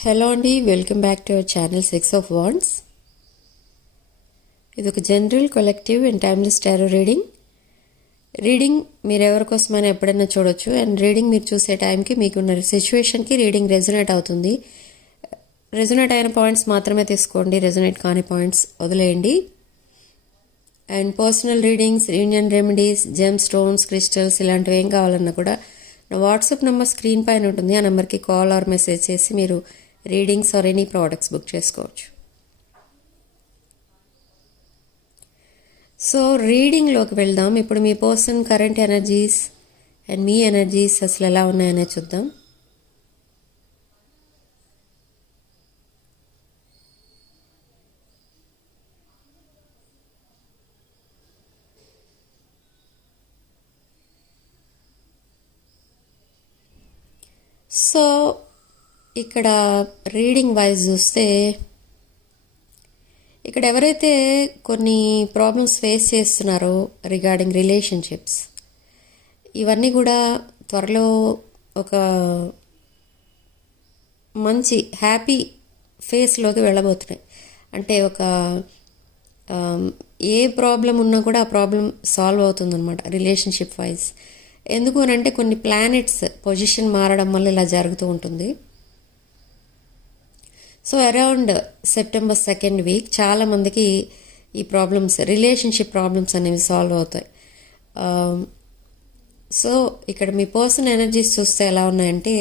Hello అండి welcome back to our channel six of wands ఇది ఒక general collective and timeless tarot reading reading మీరు ఎవరికోసమైనా ఎప్పుడైనా చూడొచ్చు. అండ్ రీడింగ్ మీరు చూసే టైంకి మీకున్న సిచ్యువేషన్కి రీడింగ్ రెజొనేట్ అవుతుంది. రెజొనేట్ అయిన పాయింట్స్ మాత్రమే తీసుకోండి. రెజొనేట్ కాని పాయింట్స్ వదిలేయండి. And personal readings union remedies gem stones crystals ఇలాంటివి ఏం కావాలన్నా కూడా నా వాట్సాప్ నెంబర్ స్క్రీన్ పైన ఉంటుంది. ఆ నెంబర్కి కాల్ ఆర్ మెసేజ్ చేసి మీరు readings or any products book చేసుకోవచ్చు. సో రీడింగ్లోకి వెళ్దాం. ఇప్పుడు మీ పర్సన్ కరెంట్ ఎనర్జీస్ అండ్ మీ ఎనర్జీస్ అసలు ఎలా ఉన్నాయనే చూద్దాం. సో ఇక్కడ రీడింగ్ వైజ్ చూస్తే ఇక్కడ ఎవరైతే కొన్ని ప్రాబ్లమ్స్ ఫేస్ చేస్తున్నారో రిగార్డింగ్ రిలేషన్షిప్స్ ఇవన్నీ కూడా త్వరలో ఒక మంచి హ్యాపీ ఫేస్లోకి వెళ్ళబోతున్నాయి. అంటే ఒక um, ఏ ప్రాబ్లం ఉన్నా కూడా ఆ ప్రాబ్లం సాల్వ్ అవుతుందన్నమాట రిలేషన్షిప్ వైజ్ ఎందుకు అని అంటే కొన్ని ప్లానెట్స్ పొజిషన్ మారడం వల్ల ఇలా జరుగుతూ ఉంటుంది. So around September second week చాలా మందికి ఈ ప్రాబ్లమ్స్ రిలేషన్షిప్ ప్రాబ్లమ్స్ అనేవి సాల్వ్ అవుతాయి. Um, సో ఇక్కడ మీ పర్సన్ ఎనర్జీస్ చూస్తే ఎలా ఉన్నాయంటే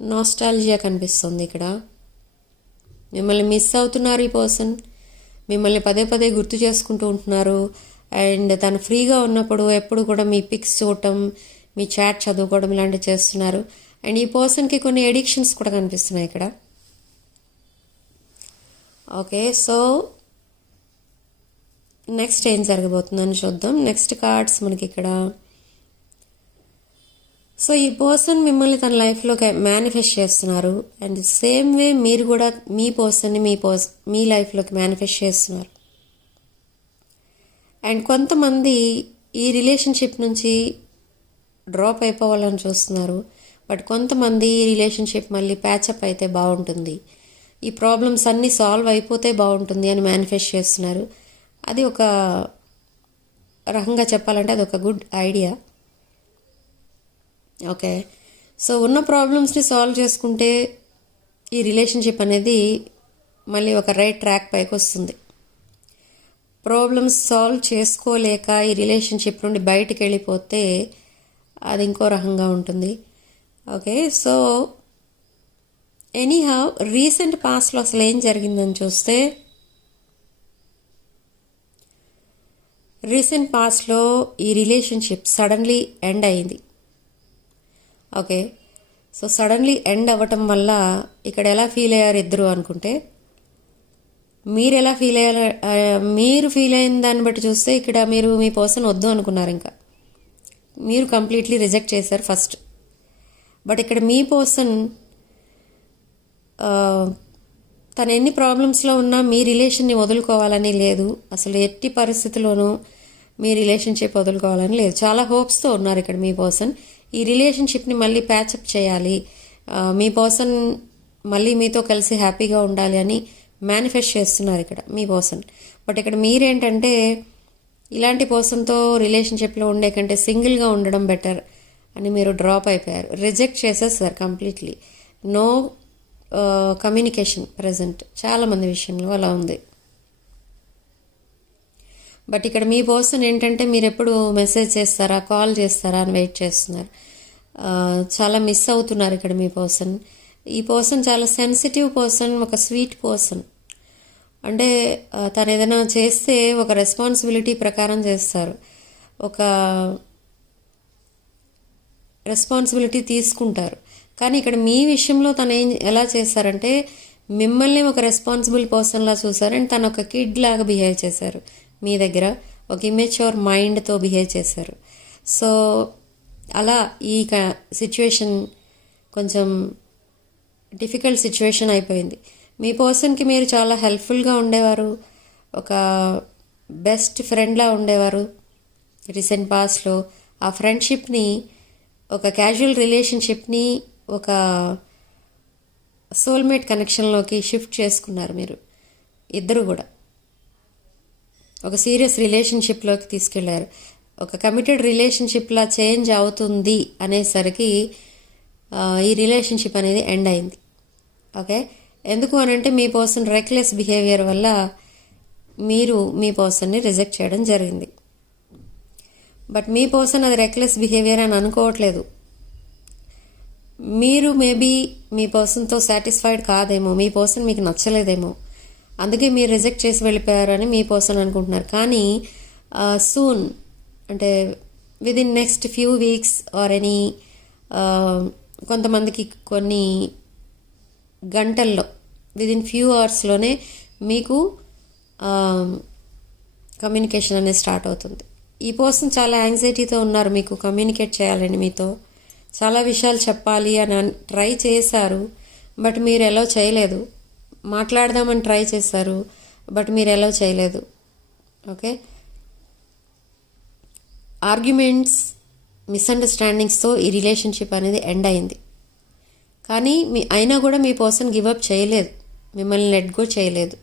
నాస్టాలజియా కనిపిస్తుంది ఇక్కడ. మిమ్మల్ని మిస్ అవుతున్నారు ఈ పర్సన్ మిమ్మల్ని పదే పదే గుర్తు చేసుకుంటూ ఉంటున్నారు. అండ్ తను ఫ్రీగా ఉన్నప్పుడు ఎప్పుడు కూడా మీ పిక్స్ చూడటం మీ చాట్ చదువుకోవడం ఇలాంటివి చేస్తున్నారు. అండ్ ఈ పర్సన్కి కొన్ని ఎడిక్షన్స్ కూడా కనిపిస్తున్నాయి ఇక్కడ. ఓకే సో నెక్స్ట్ ఏం జరగబోతుందని చూద్దాం. నెక్స్ట్ కార్డ్స్ మనకి ఇక్కడ. సో ఈ పర్సన్ మిమ్మల్ని తన లైఫ్లోకి మేనిఫెస్ట్ చేస్తున్నారు. అండ్ సేమ్ వే మీరు కూడా మీ పర్సన్ని మీ పర్స్ మీ లైఫ్లోకి మేనిఫెస్ట్ చేస్తున్నారు. అండ్ కొంతమంది ఈ రిలేషన్షిప్ నుంచి డ్రాప్ అయిపోవాలని చూస్తున్నారు. బట్ కొంతమంది ఈ రిలేషన్షిప్ మళ్ళీ ప్యాచప్ అయితే బాగుంటుంది. ఈ ప్రాబ్లమ్స్ అన్నీ సాల్వ్ అయిపోతే బాగుంటుంది అని మేనిఫెస్ట్ చేస్తున్నారు. అది ఒక రకంగా చెప్పాలంటే అది ఒక గుడ్ ఐడియా ఓకే సో ఉన్న ప్రాబ్లమ్స్ని సాల్వ్ చేసుకుంటే ఈ రిలేషన్షిప్ అనేది మళ్ళీ ఒక రైట్ ట్రాక్ పైకి వస్తుంది. ప్రాబ్లమ్స్ సాల్వ్ చేసుకోలేక ఈ రిలేషన్షిప్ నుండి బయటకు వెళ్ళిపోతే అది ఇంకో రకంగా ఉంటుంది. ఓకే సో ఎనీహావ్ రీసెంట్ పాస్ట్లో అసలు ఏం జరిగిందని చూస్తే రీసెంట్ పాస్ట్లో ఈ రిలేషన్షిప్ సడన్లీ ఎండ్ అయింది. ఓకే సో సడన్లీ ఎండ్ అవ్వటం వల్ల ఇక్కడ ఎలా ఫీల్ అయ్యారు ఇద్దరు అనుకుంటే మీరు ఎలా ఫీల్ అయ్యారు మీరు ఫీల్ అయిన దాన్ని బట్టి చూస్తే ఇక్కడ మీరు మీ పర్సన్ వద్దు అనుకున్నారు ఇంకా. మీరు కంప్లీట్లీ రిజెక్ట్ చేశారు ఫస్ట్ బట్ ఇక్కడ మీ పర్సన్ తను ఎన్ని ప్రాబ్లమ్స్లో ఉన్నా మీ రిలేషన్ని వదులుకోవాలని లేదు. అసలు ఎట్టి పరిస్థితిలోనూ మీ రిలేషన్షిప్ వదులుకోవాలని లేదు. చాలా హోప్స్తో ఉన్నారు ఇక్కడ మీ పర్సన్ ఈ రిలేషన్షిప్ని మళ్ళీ ప్యాచప్ చేయాలి. మీ పర్సన్ మళ్ళీ మీతో కలిసి హ్యాపీగా ఉండాలి అని మేనిఫెస్ట్ చేస్తున్నారు ఇక్కడ మీ పర్సన్ బట్ ఇక్కడ మీరేంటంటే ఇలాంటి పర్సన్తో రిలేషన్షిప్లో ఉండే కంటే సింగిల్గా ఉండడం బెటర్ అని మీరు డ్రాప్ అయిపోయారు. రిజెక్ట్ చేసేస్తారు కంప్లీట్లీ నో కమ్యూనికేషన్ ప్రజెంట్ చాలామంది విషయంలో అలా ఉంది. బట్ ఇక్కడ మీ పర్సన్ ఏంటంటే మీరు ఎప్పుడు మెసేజ్ చేస్తారా కాల్ చేస్తారా అని వెయిట్ చేస్తున్నారు. చాలా మిస్ అవుతున్నారు ఇక్కడ మీ పర్సన్ ఈ పర్సన్ చాలా సెన్సిటివ్ పర్సన్ ఒక స్వీట్ పర్సన్ అంటే తను ఏదైనా చేస్తే ఒక రెస్పాన్సిబిలిటీ ప్రకారం చేస్తారు. ఒక రెస్పాన్సిబిలిటీ తీసుకుంటారు. కానీ ఇక్కడ మీ విషయంలో తను ఏం ఎలా చేశారంటే మిమ్మల్ని ఒక రెస్పాన్సిబుల్ పర్సన్లా చూశారని అండ్ తను ఒక కిడ్ లాగా బిహేవ్ చేశారు మీ దగ్గర. ఒక ఇమెచ్యూర్ మైండ్తో బిహేవ్ చేశారు. సో అలా ఈ సిచ్యువేషన్ కొంచెం డిఫికల్ట్ సిచ్యువేషన్ అయిపోయింది. మీ పర్సన్కి మీరు చాలా హెల్ప్ఫుల్గా ఉండేవారు. ఒక బెస్ట్ ఫ్రెండ్లా ఉండేవారు రీసెంట్ పాస్ట్లో ఆ ఫ్రెండ్షిప్ని ఒక క్యాజువల్ రిలేషన్షిప్ని ఒక సోల్మేట్ కనెక్షన్లోకి షిఫ్ట్ చేసుకున్నారు మీరు. ఇద్దరు కూడా. ఒక సీరియస్ రిలేషన్షిప్లోకి తీసుకెళ్ళారు. ఒక కమిటెడ్ రిలేషన్షిప్లా చేంజ్ అవుతుంది అనేసరికి ఈ రిలేషన్షిప్ అనేది ఎండ్ అయింది. ఓకే ఎందుకు అని అంటే మీ పర్సన్ రెక్లెస్ బిహేవియర్ వల్ల మీరు మీ పర్సన్ని రిజెక్ట్ చేయడం జరిగింది. బట్ మీ పర్సన్ అది రెక్లెస్ బిహేవియర్ అని అనుకోవట్లేదు. మీరు మేబీ మీ పర్సన్తో సాటిస్ఫైడ్ కాదేమో మీ పర్సన్ మీకు నచ్చలేదేమో. అందుకే మీరు రిజెక్ట్ చేసి వెళ్ళిపోయారని మీ పర్సన్ అనుకుంటున్నారు. కానీ సూన్ అంటే within next few weeks or any కొంతమందికి కొన్ని గంటల్లో విద్ ఇన్ ఫ్యూ అవర్స్లోనే మీకు కమ్యూనికేషన్ అనేది స్టార్ట్ అవుతుంది. ఈ పర్సన్ చాలా యాంగ్జైటీతో ఉన్నారు. మీకు కమ్యూనికేట్ చేయాలండి మీతో. చాలా విషయాలు చెప్పాలి అని ట్రై చేశారు. బట్ మీరు ఎలా చేయలేదు. మాట్లాడదామని ట్రై చేశారు. బట్ మీరు ఎలా చేయలేదు. ఓకే? ఆర్గ్యుమెంట్స్ మిస్అండర్స్టాండింగ్స్తో ఈ రిలేషన్షిప్ అనేది ఎండ్ అయింది. కానీ మీ అయినా కూడా మీ పర్సన్ గివప్ చేయలేదు. మిమ్మల్ని లెట్ గో చేయలేదు.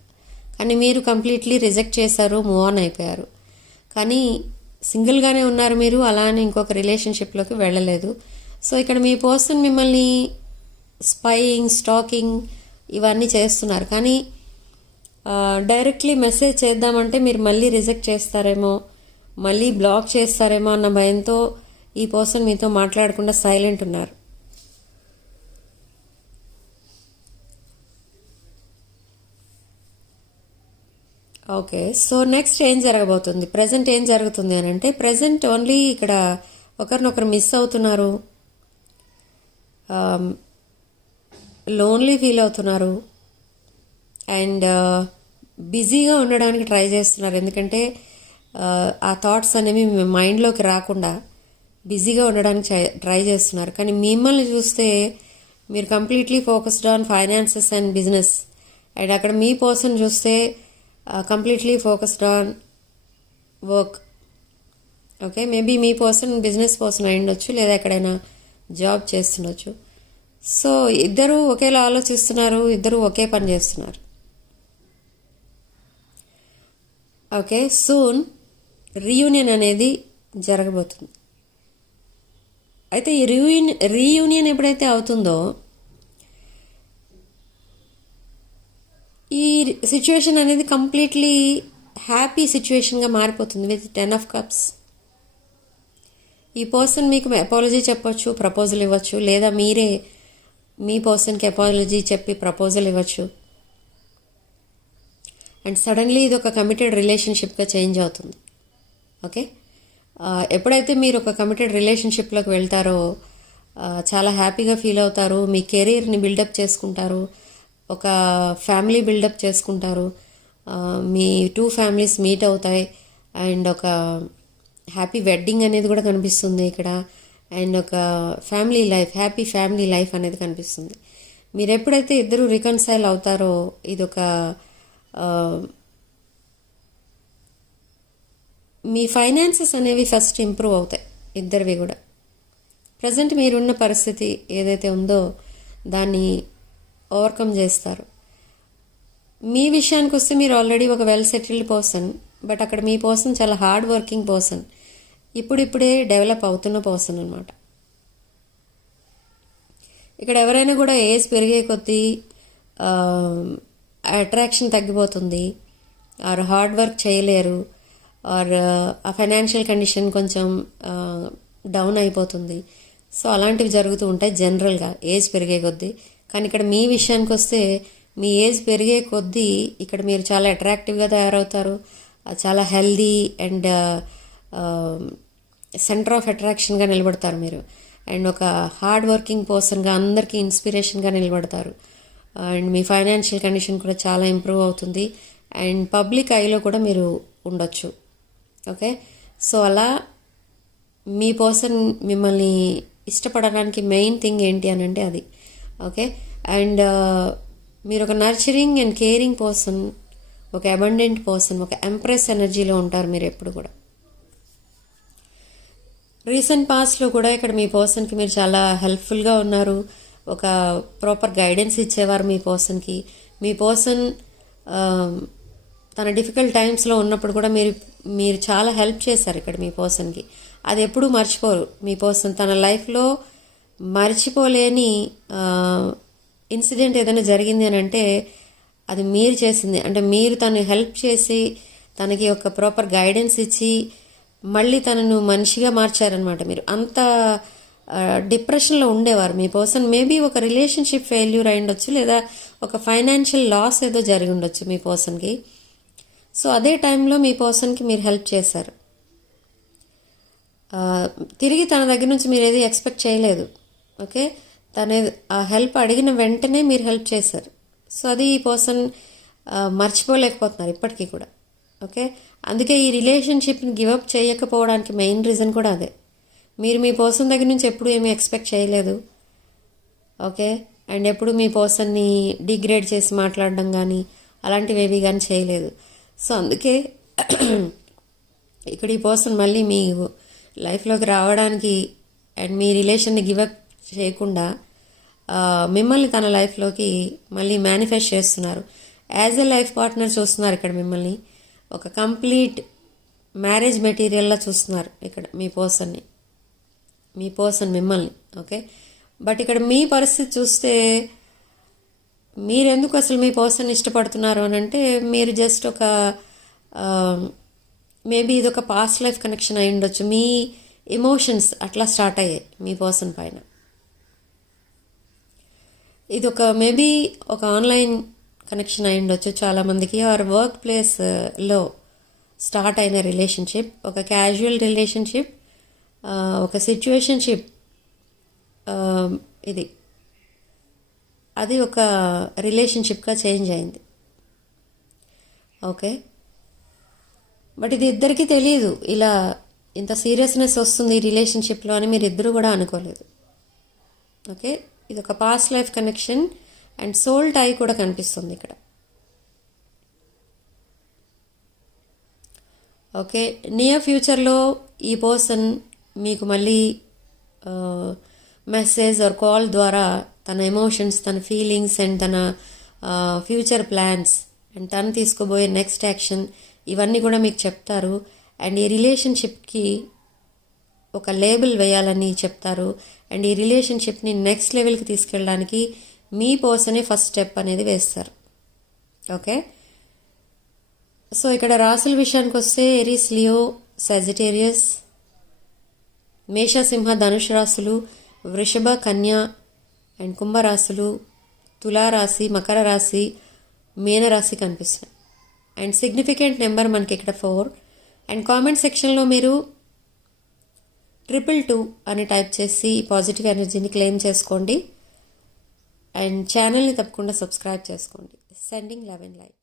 కానీ మీరు కంప్లీట్లీ రిజెక్ట్ చేశారు మూవ్ ఆన్ అయిపోయారు. కానీ సింగిల్గానే ఉన్నారు మీరు అలా అని ఇంకొక రిలేషన్షిప్లోకి వెళ్ళలేదు. సో ఇక్కడ మీ పర్సన్ మిమ్మల్ని స్పైయింగ్ స్టాకింగ్ ఇవన్నీ చేస్తున్నారు. కానీ డైరెక్ట్లీ మెసేజ్ చేద్దామంటే మీరు మళ్ళీ రిజెక్ట్ చేస్తారేమో మళ్ళీ బ్లాక్ చేస్తారేమో అన్న భయంతో ఈ పర్సన్ మీతో మాట్లాడకుండా సైలెంట్ ఉన్నారు. ఓకే సో నెక్స్ట్ ఏం జరగబోతుంది? ప్రజెంట్ ఏం జరుగుతుంది అని అంటే ప్రజెంట్ ఓన్లీ ఇక్కడ ఒకరినొకరు మిస్ అవుతున్నారు. Um, లోన్లీ ఫీల్ అవుతున్నారు. అండ్ uh, బిజీగా ఉండడానికి ట్రై చేస్తున్నారు. ఎందుకంటే uh, ఆ, థాట్స్ అనేవి మీ మైండ్లోకి రాకుండా బిజీగా ఉండడానికి ట్రై- ట్రై చేస్తున్నారు. కానీ మిమ్మల్ని చూస్తే మీరు completely focused on finances and business. And అక్కడ మీ పర్సన్ చూస్తే completely focused on work. Okay? Maybe me person business person అయి ఉండొచ్చు లేదా ఎక్కడైనా జాబ్ చేస్తుండొచ్చు. సో ఇద్దరు ఒకేలా ఆలోచిస్తున్నారు ఇద్దరు ఒకే పని చేస్తున్నారు. ఓకే సూన్ రీయూనియన్ అనేది జరగబోతుంది. అయితే ఈ రీయూనియన్ రీయూనియన్ ఎప్పుడైతే అవుతుందో ఈ సిచ్యువేషన్ అనేది కంప్లీట్లీ హ్యాపీ సిచ్యువేషన్గా మారిపోతుంది విత్ టెన్ ఆఫ్ కప్స్. ఈ పర్సన్ మీకు అపాలజీ చెప్పొచ్చు ప్రపోజల్ ఇవ్వచ్చు లేదా మీరే మీ పర్సన్కి అపాలజీ చెప్పి ప్రపోజల్ ఇవ్వచ్చు. అండ్ సడన్లీ ఇది ఒక కమిటెడ్ రిలేషన్షిప్గా చేంజ్ అవుతుంది. ఓకే uh, ఎప్పుడైతే మీరు ఒక కమిటెడ్ రిలేషన్షిప్లోకి వెళ్తారో uh, చాలా హ్యాపీగా ఫీల్ అవుతారు మీ కెరీర్ని బిల్డప్ చేసుకుంటారు ఒక ఫ్యామిలీ బిల్డప్ చేసుకుంటారు uh, మీ టూ ఫ్యామిలీస్ మీట్ అవుతాయి అండ్ ఒక హ్యాపీ వెడ్డింగ్ అనేది కూడా కనిపిస్తుంది ఇక్కడ. అండ్ ఒక family life happy family life అనేది కనిపిస్తుంది. మీరు ఎప్పుడైతే ఇద్దరు రికన్సైల్ అవుతారో ఇది ఒక మీ ఫైనాన్సెస్ అనేవి ఫస్ట్ ఇంప్రూవ్ అవుతాయి ఇద్దరివి కూడా. ప్రజెంట్ మీరున్న పరిస్థితి ఏదైతే ఉందో దాన్ని ఓవర్కమ్ చేస్తారు. మీ విషయానికి వస్తే మీరు ఆల్రెడీ ఒక వెల్ సెటిల్డ్ పర్సన్. బట్ అక్కడ మీ పర్సన్ చాలా హార్డ్ వర్కింగ్ పర్సన్. ఇప్పుడిప్పుడే డెవలప్ అవుతున్న పర్సన్ అనమాట ఇక్కడ ఎవరైనా కూడా ఏజ్ పెరిగే కొద్దీ అట్రాక్షన్ తగ్గిపోతుంది. ఆర్ హార్డ్ వర్క్ చేయలేరు. ఆర్ ఆ ఫైనాన్షియల్ కండిషన్ కొంచెం డౌన్ అయిపోతుంది. సో అలాంటివి జరుగుతూ ఉంటాయి జనరల్గా ఏజ్ పెరిగే కొద్దీ. కానీ ఇక్కడ మీ విషయానికి వస్తే మీ ఏజ్ పెరిగే కొద్దీ ఇక్కడ మీరు చాలా అట్రాక్టివ్గా తయారవుతారు. చాలా హెల్దీ అండ్ సెంటర్ ఆఫ్ అట్రాక్షన్గా నిలబడతారు మీరు. అండ్ ఒక హార్డ్ వర్కింగ్ పర్సన్గా అందరికీ ఇన్స్పిరేషన్గా నిలబడతారు. అండ్ మీ ఫైనాన్షియల్ కండిషన్ కూడా చాలా ఇంప్రూవ్ అవుతుంది. అండ్ పబ్లిక్ ఐలో కూడా మీరు ఉండొచ్చు. ఓకే? సో అలా మీ పర్సన్ మిమ్మల్ని ఇష్టపడడానికి మెయిన్ థింగ్ ఏంటి అని అంటే అది. ఓకే? అండ్ మీరు ఒక నర్చరింగ్ అండ్ కేరింగ్ పర్సన్ ఒక అబండెంట్ పర్సన్ ఒక ఎంప్రెస్ ఎనర్జీలో ఉంటారు మీరు ఎప్పుడు కూడా. రీసెంట్ పాస్ట్లో కూడా ఇక్కడ మీ పర్సన్కి మీరు చాలా హెల్ప్ఫుల్గా ఉన్నారు. ఒక ప్రాపర్ గైడెన్స్ ఇచ్చేవారు మీ పర్సన్కి మీ పర్సన్ um, తన డిఫికల్ట్ టైమ్స్లో ఉన్నప్పుడు కూడా మీరు మీరు చాలా హెల్ప్ చేశారు ఇక్కడ మీ పర్సన్కి అది ఎప్పుడూ మర్చిపోరు. మీ పర్సన్ తన లైఫ్లో మర్చిపోలేని uh, ఇన్సిడెంట్ ఏదైనా జరిగింది అని అంటే అది మీరు చేసింది. అంటే మీరు తను హెల్ప్ చేసి తనకి ఒక ప్రాపర్ గైడెన్స్ ఇచ్చి మళ్ళీ తనను మనిషిగా మార్చారనమాట మీరు. అంత డిప్రెషన్లో ఉండేవారు మీ పర్సన్. మేబీ ఒక రిలేషన్షిప్ ఫెయిల్యూర్ అయి ఉండొచ్చు లేదా ఒక ఫైనాన్షియల్ లాస్ ఏదో జరిగి ఉండొచ్చు మీ పర్సన్కి. సో అదే టైంలో మీ పర్సన్కి మీరు హెల్ప్ చేశారు. తిరిగి తన దగ్గర నుంచి మీరు ఏది ఎక్స్పెక్ట్ చేయలేదు. ఓకే? తన ఆ హెల్ప్ అడిగిన వెంటనే మీరు హెల్ప్ చేశారు. సో అది ఈ పర్సన్ మర్చిపోలేకపోతున్నారు ఇప్పటికీ కూడా. ఓకే అందుకే ఈ రిలేషన్షిప్ని గివప్ చేయకపోవడానికి మెయిన్ రీజన్ కూడా అదే. మీరు మీ పర్సన్ దగ్గర నుంచి ఎప్పుడు ఏమీ ఎక్స్పెక్ట్ చేయలేదు. ఓకే అండ్ ఎప్పుడు మీ పర్సన్ని డిగ్రేడ్ చేసి మాట్లాడడం కానీ అలాంటివి ఏవి కానీ చేయలేదు. సో అందుకే ఇక్కడ ఈ పర్సన్ మళ్ళీ మీ లైఫ్లోకి రావడానికి అండ్ మీ రిలేషన్ని గివప్ చేయకుండా మిమ్మల్ని తన లైఫ్లోకి మళ్ళీ మేనిఫెస్ట్ చేస్తున్నారు. యాజ్ ఎ లైఫ్ పార్ట్నర్ చూస్తున్నారు ఇక్కడ మిమ్మల్ని. ఒక కంప్లీట్ మ్యారేజ్ మెటీరియల్లా చూస్తున్నారు ఇక్కడ మీ పర్సన్ని మీ పర్సన్ మిమ్మల్ని ఓకే బట్ ఇక్కడ మీ పరిస్థితి చూస్తే మీరెందుకు అసలు మీ పర్సన్ ఇష్టపడుతున్నారు అని అంటే మీరు జస్ట్ ఒక మేబీ ఇది ఒక పాస్ట్ లైఫ్ కనెక్షన్ అయి ఉండొచ్చు. మీ ఎమోషన్స్ అట్లా స్టార్ట్ అయ్యాయి మీ పర్సన్ పైన. ఇది ఒక మేబీ ఒక ఆన్లైన్ కనెక్షన్ అయి ఉండొచ్చు చాలామందికి. ఆర్ వర్క్ ప్లేస్లో స్టార్ట్ అయిన రిలేషన్షిప్ ఒక క్యాజువల్ రిలేషన్షిప్ ఒక సిచ్యువేషన్షిప్ ఇది. అది ఒక రిలేషన్షిప్గా చేంజ్ అయింది. ఓకే? బట్ ఇది ఇద్దరికీ తెలియదు ఇలా ఇంత సీరియస్నెస్ వస్తుంది ఈ రిలేషన్షిప్లో అని మీరు ఇద్దరు కూడా అనుకోలేదు. ఓకే? ఇది ఒక past life connection and soul tie కూడా కనిపిస్తుంది ఇక్కడ. ఓకే నియర్ ఫ్యూచర్లో ఈ పర్సన్ మీకు మళ్ళీ మెసేజ్ ఆర్ కాల్ ద్వారా తన ఎమోషన్స్ తన ఫీలింగ్స్ అండ్ తన ఫ్యూచర్ ప్లాన్స్ అండ్ తను తీసుకోబోయే నెక్స్ట్ యాక్షన్ ఇవన్నీ కూడా మీకు చెప్తారు. అండ్ ఈ రిలేషన్షిప్కి ఒక లేబుల్ వేయాలని చెప్తారు. అండ్ ఈ రిలేషన్షిప్ని నెక్స్ట్ లెవెల్కి తీసుకెళ్ళడానికి మీ పర్సనే ఫస్ట్ స్టెప్ అనేది వేస్తారు. ఓకే? సో ఇక్కడ రాసుల విషయానికి వస్తే ఎరీస్ లియో సెజిటేరియస్ మేషసింహ ధనుష్ రాశులు వృషభ కన్య అండ్ కుంభరాశులు తులారాశి మకర రాశి మీనరాశి కనిపిస్తున్నాయి. అండ్ సిగ్నిఫికెంట్ నెంబర్ మనకి ఇక్కడ ఫోర్. అండ్ కామెంట్ సెక్షన్లో మీరు ట్రిపుల్ టూ అని టైప్ చేసి పాజిటివ్ ఎనర్జీని క్లెయిమ్ చేసుకోండి. అండ్ ఛానల్ని తప్పకుండా సబ్స్క్రైబ్ చేసుకోండి. Sending eleven like